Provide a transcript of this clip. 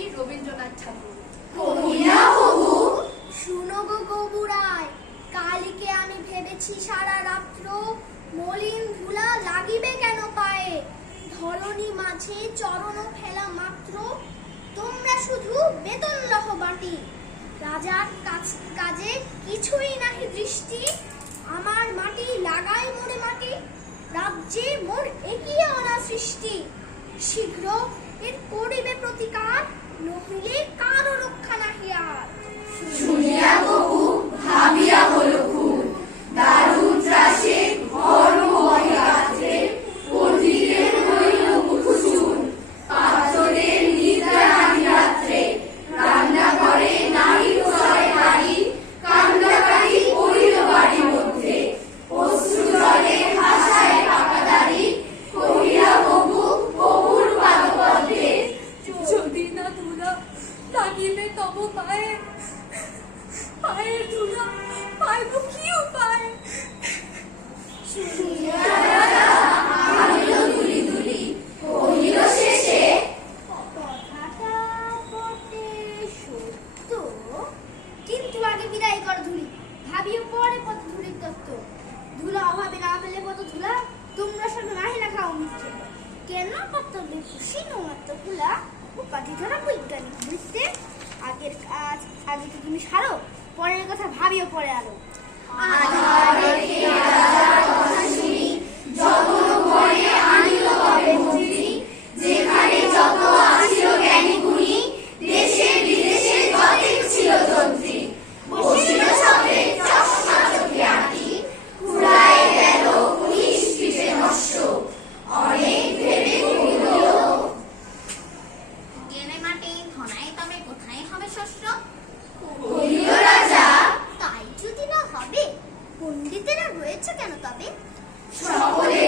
আমি রবীন্দ্রনাথ ঠাকুর। শুনো গো গবুরায়, কালিকে আমি ভেবেছি সারা রাত্র, মলিন ধুলা লাগিবে কেন পায়ে, ধরণী মাঝে চরণ ফেলা মাত্র, তোমরা শুধু বেতন লহ বাটি। রাজার কাজে কিছুই নাহি দৃষ্টি, আমার মাটি লাগাই মনে মাটি, রাজ্যে মোর এগিয়ে অনা সৃষ্টি। শীঘ্র এর করিবে প্রতিকার, নহিলে কারো রক্ষা নাহি আর। শুনিয়া গবু ভাবিয়া হল খুন, দারুণ ত্রাসে ঘর্ম বহে রাত্রে, পণ্ডিতের হইল মুখচুন, পাত্রদের নিদ্রা নাহি রাত্রে, রান্না করে নাহি চলে হাড়ি, কান্নাকাটি পড়িল বাড়ির মধ্যে, অশ্রু জলে ভাসায় পাকা দাড়ি, কহিলা গবু গবুর পাদপদ্মে, যদি না ধুলা লাগিবে তব পায়ে, পায়ের ধুলা পাইব কি উপায়? ভাবিল দুলি দুলি, কহিল শেষে, কথাটা বটে সত্য, কিন্তু আগে বিদায় কর ধুলি, ভাবিও পরে কত ধুলির তত্ত্ব। ধুলা অভাবে না পেলে কত ধুলা, তোমরা সঙ্গে নাহি না খাও মিত্র। কেন কর্তব্যে খুশি নমাত্র ভুলা, উপাধি ধরা বৈজ্ঞানিক বৃত্তে। আগের কাজ আগে কি তুমি সারো, পরের কথা ভাবিও পরে আলো। যতন করে আনিল তবে মন্ত্রী, যেখানে যত আছিল জ্ঞানী গুণী, দেশে বিদেশে যতেক ছিল যন্ত্রী, বসিল সবে চশমা চোখে আঁকি, ফুরায় গেল নিষ্কৃতে নষ্ট, অনেক ভেবে কহিল, জেনে মাটি ধনাই তবে কোথায় হবে শস্য? কহিল রাজা, তাই যদি না হবে, পণ্ডিতেরা রয়েছে কেন তবে? সকলে